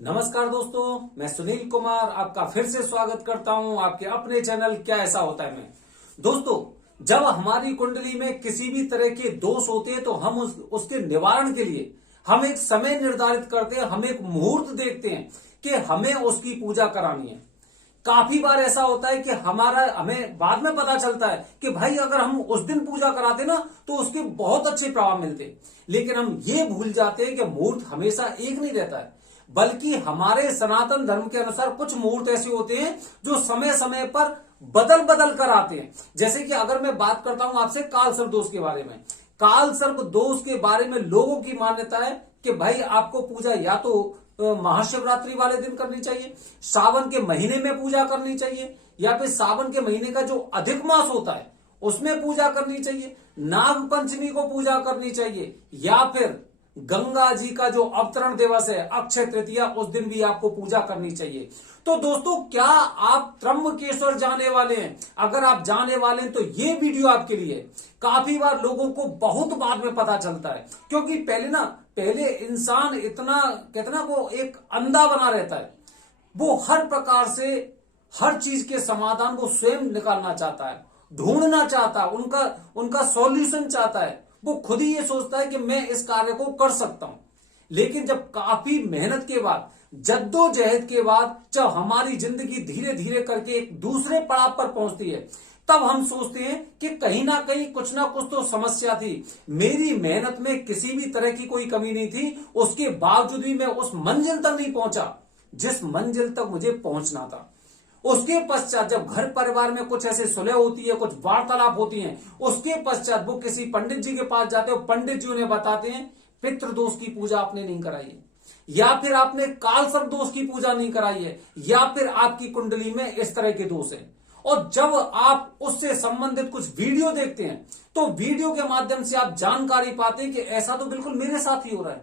नमस्कार दोस्तों, मैं सुनील कुमार आपका फिर से स्वागत करता हूं आपके अपने चैनल क्या ऐसा होता है में। दोस्तों, जब हमारी कुंडली में किसी भी तरह के दोष होते हैं तो हम उसके निवारण के लिए हम एक समय निर्धारित करते हैं, हम एक मुहूर्त देखते हैं कि हमें उसकी पूजा करानी है। काफी बार ऐसा होता है कि हमें बाद में पता चलता है कि भाई अगर हम उस दिन पूजा कराते ना तो उसके बहुत अच्छे प्रभाव मिलते, लेकिन हम ये भूल जाते हैं कि मुहूर्त हमेशा एक नहीं रहता है, बल्कि हमारे सनातन धर्म के अनुसार कुछ मुहूर्त ऐसे होते हैं जो समय समय पर बदल बदल कर आते हैं। जैसे कि अगर मैं बात करता हूं आपसे काल सर्प दोष के बारे में, काल सर्प दोष के बारे में लोगों की मान्यता है कि भाई आपको पूजा या तो महाशिवरात्रि वाले दिन करनी चाहिए, सावन के महीने में पूजा करनी चाहिए, या फिर सावन के महीने का जो अधिक मास होता है उसमें पूजा करनी चाहिए, नाग पंचमी को पूजा करनी चाहिए, या फिर गंगा जी का जो अवतरण दिवस है अक्षय तृतीया उस दिन भी आपको पूजा करनी चाहिए। तो दोस्तों, क्या आप त्र्यंबकेश्वर जाने वाले हैं? अगर आप जाने वाले हैं तो ये वीडियो आपके लिए। काफी बार लोगों को बहुत बाद में पता चलता है, क्योंकि पहले इंसान इतना कहते ना वो एक अंधा बना रहता है, वो हर प्रकार से हर चीज के समाधान वो स्वयं निकालना चाहता है, ढूंढना चाहता है, उनका सॉल्यूशन चाहता है। वो खुद ही ये सोचता है कि मैं इस कार्य को कर सकता हूं, लेकिन जब काफी मेहनत के बाद, जद्दोजहद के बाद, जब हमारी जिंदगी धीरे धीरे करके एक दूसरे पड़ाव पर पहुंचती है, तब हम सोचते हैं कि कहीं ना कुछ तो समस्या थी। मेरी मेहनत में किसी भी तरह की कोई कमी नहीं थी, उसके बावजूद भी मैं उस मंजिल तक नहीं पहुंचा जिस मंजिल तक मुझे पहुंचना था। उसके पश्चात जब घर परिवार में कुछ ऐसे सुलह होती है, कुछ वार्तालाप होती हैं, उसके पश्चात वो किसी पंडित जी के पास जाते हो, पंडित जी उन्हें बताते हैं पितृदोष की पूजा आपने नहीं कराई है, या फिर आपने काल सर्प दोष की पूजा नहीं कराई है, या फिर आपकी कुंडली में इस तरह के दोष है। और जब आप उससे संबंधित कुछ वीडियो देखते हैं तो वीडियो के माध्यम से आप जानकारी पाते हैं कि ऐसा तो बिल्कुल मेरे साथ ही हो रहा है,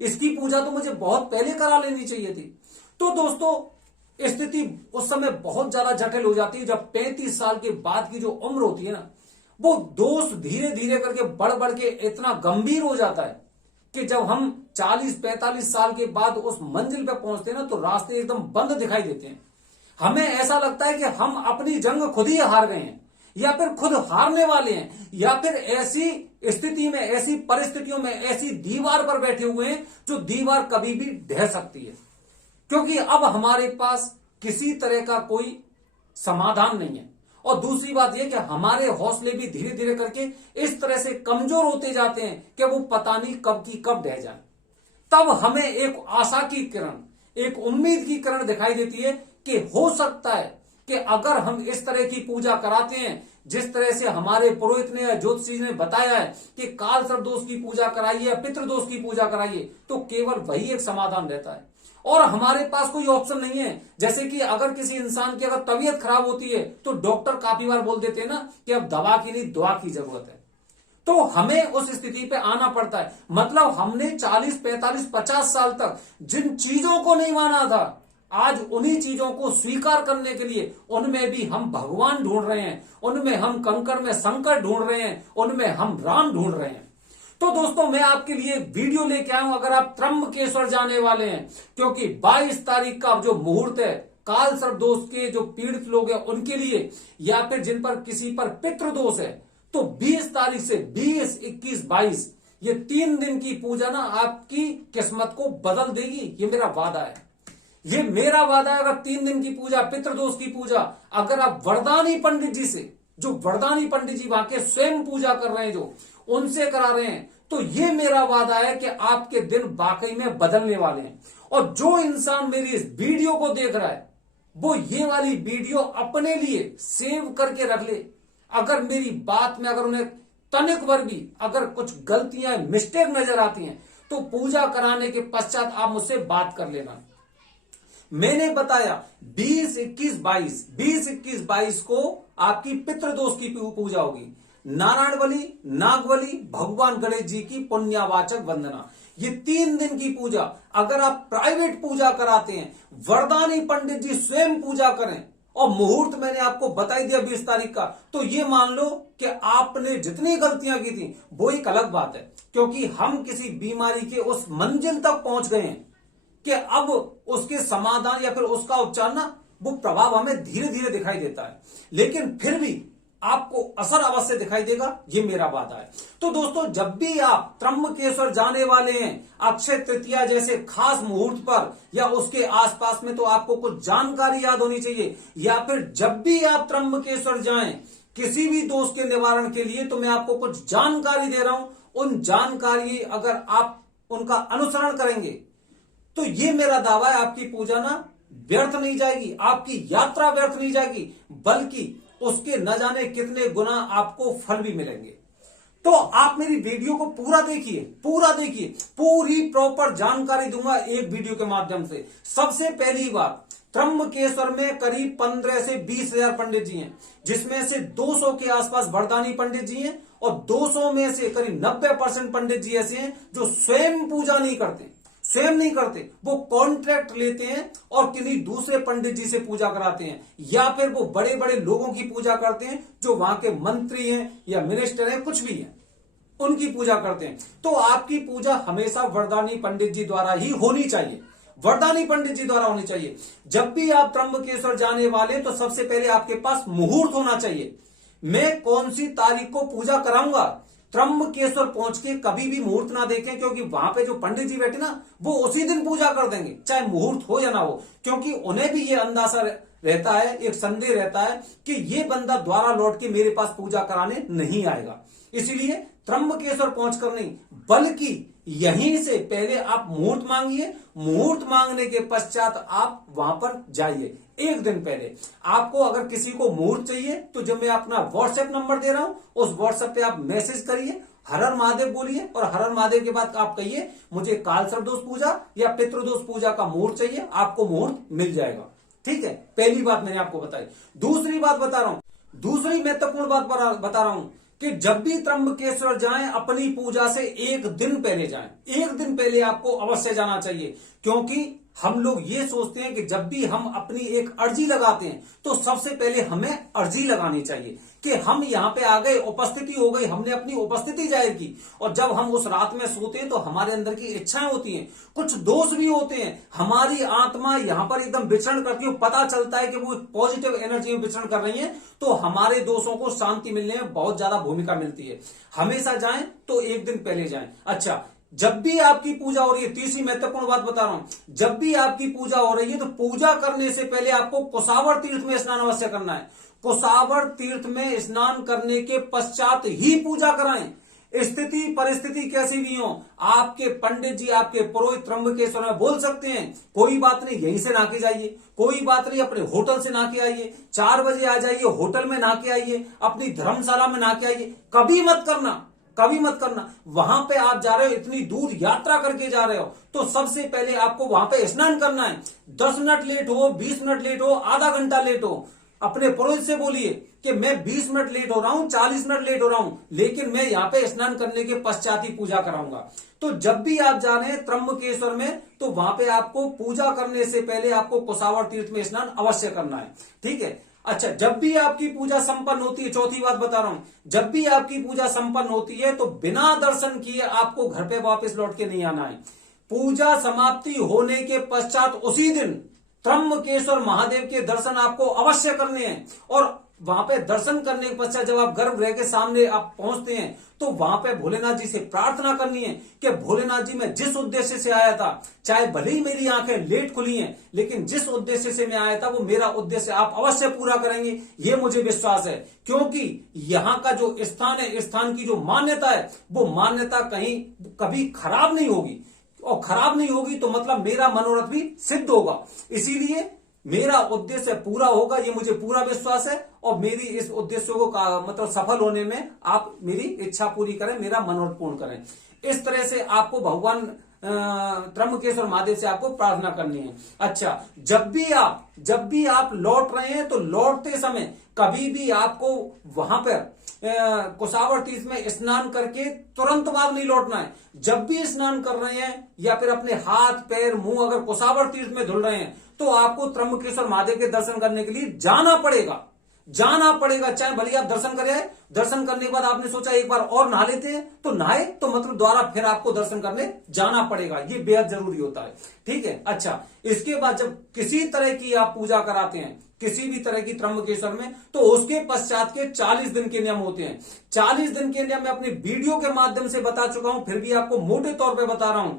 इसकी पूजा तो मुझे बहुत पहले करा लेनी चाहिए थी। तो दोस्तों, स्थिति उस समय बहुत ज्यादा जटिल हो जाती है जब 35 साल के बाद की जो उम्र होती है ना, वो दोष धीरे धीरे करके बढ़ बढ़ के इतना गंभीर हो जाता है कि जब हम 40-45 साल के बाद उस मंजिल पे पहुंचते हैं ना तो रास्ते एकदम बंद दिखाई देते हैं। हमें ऐसा लगता है कि हम अपनी जंग खुद ही हार गए हैं, या फिर खुद हारने वाले हैं, या फिर ऐसी स्थिति में, ऐसी परिस्थितियों में, ऐसी दीवार पर बैठे हुए हैं जो दीवार कभी भी ढह सकती है, क्योंकि अब हमारे पास किसी तरह का कोई समाधान नहीं है। और दूसरी बात यह कि हमारे हौसले भी धीरे धीरे करके इस तरह से कमजोर होते जाते हैं कि वो पता नहीं कब की कब ढह जाए। तब हमें एक आशा की किरण, एक उम्मीद की किरण दिखाई देती है कि हो सकता है कि अगर हम इस तरह की पूजा कराते हैं जिस तरह से हमारे पुरोहित ने या ज्योतिषी ने बताया है कि काल सर्प दोष की पूजा कराइए या पितृदोष की पूजा कराइए, तो केवल वही एक समाधान रहता है और हमारे पास कोई ऑप्शन नहीं है। जैसे कि अगर किसी इंसान की अगर तबीयत खराब होती है तो डॉक्टर काफी बार बोल देते हैं ना कि अब दवा की नहीं दुआ की जरूरत है, तो हमें उस स्थिति पे आना पड़ता है। मतलब हमने 40-45-50 साल तक जिन चीजों को नहीं माना था, आज उन्हीं चीजों को स्वीकार करने के लिए उनमें भी हम भगवान ढूंढ रहे हैं, उनमें हम कंकड़ में शंकर ढूंढ रहे हैं, उनमें हम राम ढूंढ रहे हैं। तो दोस्तों, मैं आपके लिए वीडियो लेके आया हूं अगर आप त्र्यंबकेश्वर जाने वाले हैं, क्योंकि 22 तारीख का जो मुहूर्त है काल सर्प दोष के जो पीड़ित लोग हैं उनके लिए, या फिर जिन पर किसी पर पितृदोष है, तो 20 तारीख से 20, 21, 22 ये 3 दिन की पूजा ना आपकी किस्मत को बदल देगी। ये मेरा वादा है, ये मेरा वादा है। अगर 3 दिन की पूजा, पितृदोष की पूजा, अगर आप वरदानी पंडित जी से, जो वरदानी पंडित जी वहां के स्वयं पूजा कर रहे हैं, जो उनसे करा रहे हैं, तो ये मेरा वादा है कि आपके दिन वाकई में बदलने वाले हैं। और जो इंसान मेरी इस वीडियो को देख रहा है वो ये वाली वीडियो अपने लिए सेव करके रख ले। अगर मेरी बात में अगर उन्हें तनिक भर भी अगर कुछ गलतियां, मिस्टेक नजर आती हैं तो पूजा कराने के पश्चात आप मुझसे बात कर लेना। मैंने बताया 20, 21, 22 को आपकी पितृदोष की पूजा होगी। नारायण बलि, नागबली, भगवान गणेश जी की पुण्यवाचक वंदना, ये 3 दिन की पूजा अगर आप प्राइवेट पूजा कराते हैं, वरदानी पंडित जी स्वयं पूजा करें, और मुहूर्त मैंने आपको बता ही दिया 20 तारीख का, तो ये मान लो कि आपने जितनी गलतियां की थी वो एक अलग बात है, क्योंकि हम किसी बीमारी के उस मंजिल तक पहुंच गए हैं कि अब उसके समाधान या फिर उसका उपचार ना वो प्रभाव हमें धीरे धीरे दिखाई देता है, लेकिन फिर भी आपको असर अवश्य दिखाई देगा, ये मेरा वादा है। तो दोस्तों, जब भी आप त्र्यंबकेश्वर जाने वाले हैं अक्षय तृतीया जैसे खास मुहूर्त पर या उसके आसपास में, तो आपको कुछ जानकारी याद होनी चाहिए। या फिर जब भी आप त्र्यंबकेश्वर जाएं किसी भी दोष के निवारण के लिए, तो मैं आपको कुछ जानकारी दे रहा हूं। उन जानकारी अगर आप उनका अनुसरण करेंगे तो ये मेरा दावा है, आपकी पूजा ना व्यर्थ नहीं जाएगी, आपकी यात्रा व्यर्थ नहीं जाएगी, बल्कि उसके न जाने कितने गुना आपको फल भी मिलेंगे। तो आप मेरी वीडियो को पूरा देखिए, पूरी प्रॉपर जानकारी दूंगा एक वीडियो के माध्यम से। सबसे पहली बात, त्र्यंबकेश्वर में करीब 15 से 20 हजार पंडित जी हैं, जिसमें से 200 के आसपास वरदानी पंडित जी हैं और 200 में से करीब 90% पंडित जी ऐसे हैं जो स्वयं पूजा नहीं करते, वो कॉन्ट्रैक्ट लेते हैं और किन्हीं दूसरे पंडित जी से पूजा कराते हैं, या फिर वो बड़े बड़े लोगों की पूजा करते हैं जो वहां के मंत्री हैं या मिनिस्टर हैं, कुछ भी हैं, उनकी पूजा करते हैं। तो आपकी पूजा हमेशा वरदानी पंडित जी द्वारा ही होनी चाहिए, जब भी आप त्र्यंबकेश्वर जाने वाले तो सबसे पहले आपके पास मुहूर्त होना चाहिए। मैं कौन सी तारीख को पूजा कराऊंगा, त्र्यंबकेश्वर पहुंच के कभी भी मुहूर्त ना देखें, क्योंकि वहां पे जो पंडित जी बैठे ना वो उसी दिन पूजा कर देंगे, चाहे मुहूर्त हो या ना हो, क्योंकि उन्हें भी ये अंदाजा रहता है, एक संदेह रहता है कि ये बंदा द्वारा लौट के मेरे पास पूजा कराने नहीं आएगा। इसीलिए त्र्यंबकेश्वर पहुंचकर नहीं, बल्कि यहीं से पहले आप मुहूर्त मांगिए, मुहूर्त मांगने के पश्चात आप वहां पर जाइए। एक दिन पहले आपको अगर किसी को मुहूर्त चाहिए तो जब मैं अपना व्हाट्सएप नंबर दे रहा हूं, उस व्हाट्सएप पे आप मैसेज करिए, हर हर महादेव बोलिए, और हर हर महादेव के बाद आप कहिए मुझे काल सर्पदोष पूजा या पितृदोष पूजा का मुहूर्त चाहिए, आपको मुहूर्त मिल जाएगा। ठीक है, पहली बात मैंने आपको बताई। दूसरी बात बता रहा हूं, दूसरी महत्वपूर्ण बात बता रहा हूं कि जब भी त्र्यंबकेश्वर जाएं अपनी पूजा से एक दिन पहले जाएं, एक दिन पहले आपको अवश्य जाना चाहिए, क्योंकि हम लोग ये सोचते हैं कि जब भी हम अपनी एक अर्जी लगाते हैं तो सबसे पहले हमें अर्जी लगानी चाहिए कि हम यहाँ पे आ गए, उपस्थिति हो गई, हमने अपनी उपस्थिति जाहिर की। और जब हम उस रात में सोते हैं तो हमारे अंदर की इच्छाएं होती हैं, कुछ दोष भी होते हैं, हमारी आत्मा यहाँ पर एकदम विचरण करती है, पता चलता है कि वो पॉजिटिव एनर्जी में विचरण कर रही है, तो हमारे दोषों को शांति मिलने में बहुत ज्यादा भूमिका मिलती है। हमेशा जाएं तो एक दिन पहले जाएं। अच्छा, जब भी आपकी पूजा हो रही है, तीसरी महत्वपूर्ण बात बता रहा हूं, जब भी आपकी पूजा हो रही है तो पूजा करने से पहले आपको कुशावर तीर्थ में स्नान अवश्य करना है। कुशावर तीर्थ में स्नान करने के पश्चात ही पूजा कराएं। स्थिति परिस्थिति कैसी भी हो, आपके पंडित जी, आपके पुरोहित त्र्यंबकेश्वर में बोल सकते हैं कोई बात नहीं यहीं से नहा के जाइए, कोई बात नहीं अपने होटल से नहा के आइए, 4 बजे आ जाइए, होटल में नहा के आइए, अपनी धर्मशाला में नहा के आइए। कभी मत करना। वहां पे आप जा रहे हो, इतनी दूर यात्रा करके जा रहे हो, तो सबसे पहले आपको वहां पे स्नान करना है। 10 मिनट लेट हो, 20 मिनट लेट हो, आधा घंटा लेट हो, अपने पुरोहित से बोलिए कि मैं 20 मिनट लेट हो रहा हूं, 40 मिनट लेट हो रहा हूं, लेकिन मैं यहाँ पे स्नान करने के पश्चात ही पूजा कराऊंगा। तो जब भी आप जा रहे हैं त्र्यंबकेश्वर में, तो वहां पे आपको पूजा करने से पहले आपको कुशावर तीर्थ में स्नान अवश्य करना है। ठीक है। अच्छा, जब भी आपकी पूजा संपन्न होती है, चौथी बात बता रहा हूं, जब भी आपकी पूजा संपन्न होती है तो बिना दर्शन किए आपको घर पे वापस लौट के नहीं आना है। पूजा समाप्ति होने के पश्चात उसी दिन त्र्यंबकेश्वर महादेव के दर्शन आपको अवश्य करने हैं। और वहां पे दर्शन करने के पश्चात जब आप गर्भगृह के सामने आप पहुंचते हैं तो वहां पे भोलेनाथ जी से प्रार्थना करनी है कि भोलेनाथ जी, मैं जिस उद्देश्य से आया था, चाहे भले ही मेरी आंखें लेट खुली हैं, लेकिन जिस उद्देश्य से मैं आया था वो मेरा उद्देश्य आप अवश्य पूरा करेंगे, ये मुझे विश्वास है। क्योंकि यहाँ का जो स्थान है, स्थान की जो मान्यता है, वो मान्यता कहीं कभी खराब नहीं होगी, और खराब नहीं होगी तो मतलब मेरा मनोरथ भी सिद्ध होगा। इसीलिए मेरा उद्देश्य पूरा होगा, ये मुझे पूरा विश्वास है, और मेरी इस उद्देश्य को मतलब सफल होने में आप मेरी इच्छा पूरी करें, मेरा मनोरथ पूर्ण करें। इस तरह से आपको भगवान त्र्यंबकेश्वर महादेव से आपको प्रार्थना करनी है। अच्छा, जब भी आप लौट रहे हैं तो लौटते समय कभी भी आपको वहां पर कुशावर तीर्थ में स्नान करके तुरंत बाद नहीं लौटना है। जब भी स्नान कर रहे हैं या फिर अपने हाथ पैर मुंह अगर कुशावर तीर्थ में धुल रहे हैं तो आपको त्र्यंबकेश्वर महादेव के दर्शन करने के लिए जाना जाना पड़ेगा, चाहे भले आप दर्शन करे आए, दर्शन करने के बाद आपने सोचा एक बार और नहा लेते हैं, तो नहाए तो मतलब दोबारा फिर आपको दर्शन करने जाना पड़ेगा, ये बेहद जरूरी होता है। ठीक है। अच्छा, इसके बाद जब किसी तरह की आप पूजा कराते हैं किसी भी तरह की त्र्यंबकेश्वर में, तो उसके पश्चात के 40 दिन के नियम होते हैं। 40 दिन के नियम मैं अपनी वीडियो के माध्यम से बता चुका हूं, फिर भी आपको मोटे तौर पे बता रहा हूं।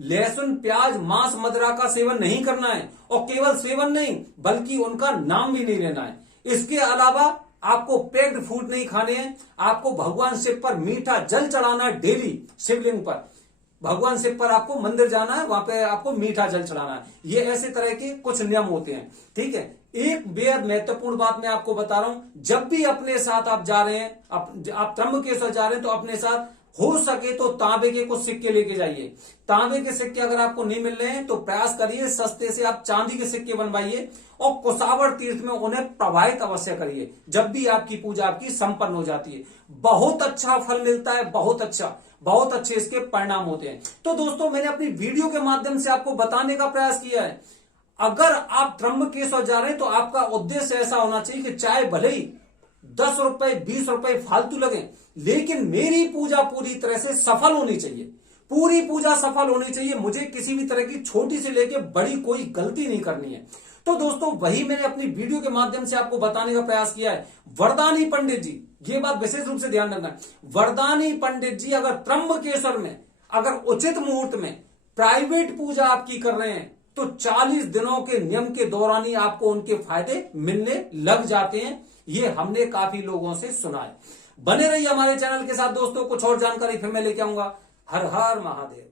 लहसुन, प्याज, मांस, मदिरा का सेवन नहीं करना है, और केवल सेवन नहीं बल्कि उनका नाम भी नहीं लेना है। इसके अलावा आपको पैक्ड फूड नहीं खाने हैं, आपको भगवान शिव पर मीठा जल चढ़ाना है डेली, शिवलिंग पर भगवान शिव पर आपको मंदिर जाना है, वहां पे आपको मीठा जल चढ़ाना है। ये ऐसे तरह के कुछ नियम होते हैं। ठीक है। एक बेहद महत्वपूर्ण बात मैं आपको बता रहा हूं, जब भी अपने साथ आप जा रहे हैं, आप त्र्यंबकेश्वर जा रहे हैं, तो अपने साथ हो सके तो तांबे के कुछ सिक्के लेके जाइए। तांबे के सिक्के अगर आपको नहीं मिल रहे हैं तो प्रयास करिए सस्ते से आप चांदी के सिक्के बनवाइए, और कुशावर तीर्थ में उन्हें प्रवाहित अवश्य करिए जब भी आपकी पूजा आपकी संपन्न हो जाती है। बहुत अच्छा फल मिलता है, बहुत अच्छे इसके परिणाम होते हैं। तो दोस्तों, मैंने अपनी वीडियो के माध्यम से आपको बताने का प्रयास किया है, अगर आप त्र्यंबकेश्वर जा रहे हैं तो आपका उद्देश्य ऐसा होना चाहिए कि चाहे भले ही 10 रुपए 20 रुपए फालतू लगे, लेकिन मेरी पूजा पूरी तरह से सफल होनी चाहिए, पूरी पूजा सफल होनी चाहिए। मुझे किसी भी तरह की छोटी से लेके बड़ी कोई गलती नहीं करनी है। तो दोस्तों, वही मैंने अपनी वीडियो के माध्यम से आपको बताने का प्रयास किया है। वरदानी पंडित जी, ये बात विशेष रूप से ध्यान रखना, वरदानी पंडित जी अगर त्र्यंबकेश्वर में अगर उचित मुहूर्त में प्राइवेट पूजा आपकी कर रहे हैं, तो 40 दिनों के नियम के दौरान ही आपको उनके फायदे मिलने लग जाते हैं। ये हमने काफी लोगों से सुना है। बने रहिए हमारे चैनल के साथ दोस्तों, कुछ और जानकारी फिर मैं लेके आऊंगा। हर हर महादेव।